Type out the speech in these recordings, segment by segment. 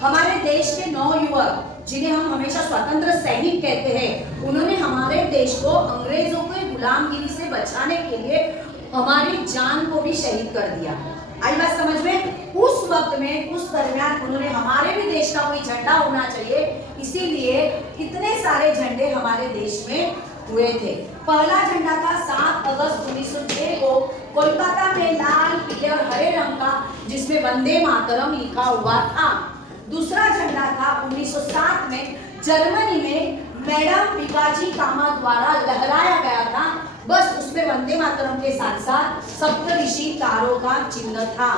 हमारे देश के नवयुवक जिन्हें हम हमेशा स्वतंत्र सैनिक कहते हैं, उन्होंने हमारे देश को अंग्रेजों के गुलामगिरी से बचाने के लिए हमारी जान को भी शहीद कर दिया। आई बात समझ में? उस वक्त में, उस दरमियान उन्होंने हमारे भी देश का कोई झंडा होना चाहिए, इसीलिए इतने सारे झंडे हमारे देश में हुए थे। पहला झंडा था 7 अगस्त 1906 को कोलकाता में लाल, पीले और हरे रंग का, जिसमें वंदे मातरम लिखा हुआ था। दूसरा झंडा था 1907 में जर्मनी में मैडम विकाजी कामा द्वारा लहराया गया था। बस उसमें वंदे मातरम के साथ साथ सप्तऋषि तारों का चिन्ह था।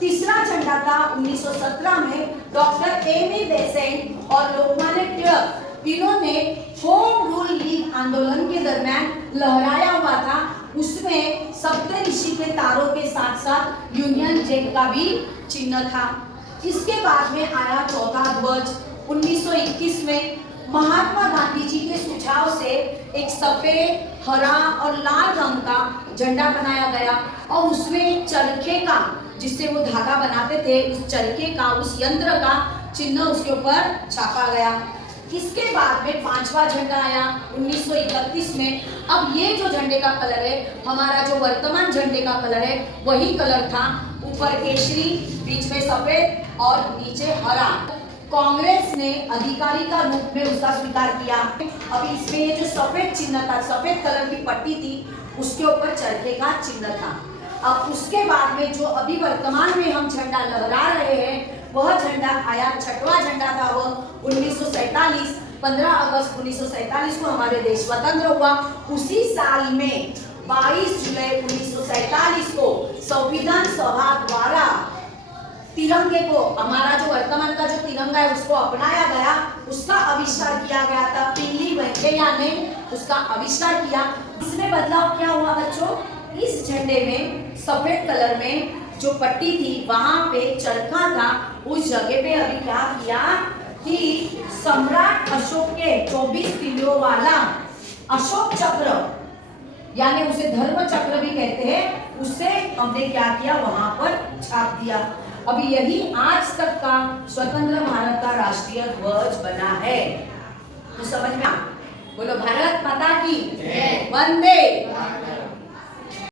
तीसरा झंडा था 1917 में डॉक्टर एमी बेसेंट और लोकमान्य तिलक, इन्होंने होम रूल लीग आंदोलन के दरमियान लहराया हुआ था। उसमें सप्तऋषि के तारों के साथ साथ यूनियन जैक का भी चिन्ह था। इसके बाद में आया चौथा ध्वज 1921 में महात्मा गांधी जी के सुझाव से एक सफेद, हरा और लाल रंग का झंडा बनाया गया और उसमें चरखे का, जिससे वो धागा बनाते थे, उस चरखे का, उस यंत्र का चिन्ह उसके ऊपर छापा गया। इसके बाद में पांचवा झंडा आया 1931 में। अब ये जो झंडे का कलर है, हमारा जो वर्तमान झंडे का कलर है, वही कलर था। ऊपर केशरी, बीच में सफेद और नीचे हरा। कांग्रेस ने अधिकारी का रूप में उसका स्वीकार किया। अब इसमें ये जो सफेद चिन्ह था, सफेद कलर की पट्टी थी, उसके ऊपर चरखे का चिन्ह था। अब उसके बाद में जो अभी वर्तमान में हम झंडा लहरा रहे हैं, वह झंडा आया, छठवां झंडा था वह 1947। 15 अगस्त 1947 को हमारे देश स्वतंत्र हुआ। उसी साल में 22 जुलाई 1947 को संविधान सभा द्वारा तिरंगे को, हमारा जो वर्तमान का जो तिरंगा है, उसको अपनाया गया, उसका आविष्कार किया गया था। पिल्ली वेंकैया ने उसका आविष्कार किया। इसमें बदलाव क्या हुआ बच्चों? इस झंडे में सफेद कलर में जो पट्टी थी, वहां पे चरखा था, उस जगह पे अभी क्या किया कि सम्राट अशोक के 24 तीलियों वाला अशोक चक्र, यानी उसे धर्म चक्र भी कहते हैं, उससे हमने क्या किया, वहां पर छाप दिया। अभी यही आज तक का स्वतंत्र भारत का राष्ट्रीय ध्वज बना है। तो समझ में बोलो, भारत माता की वंदे।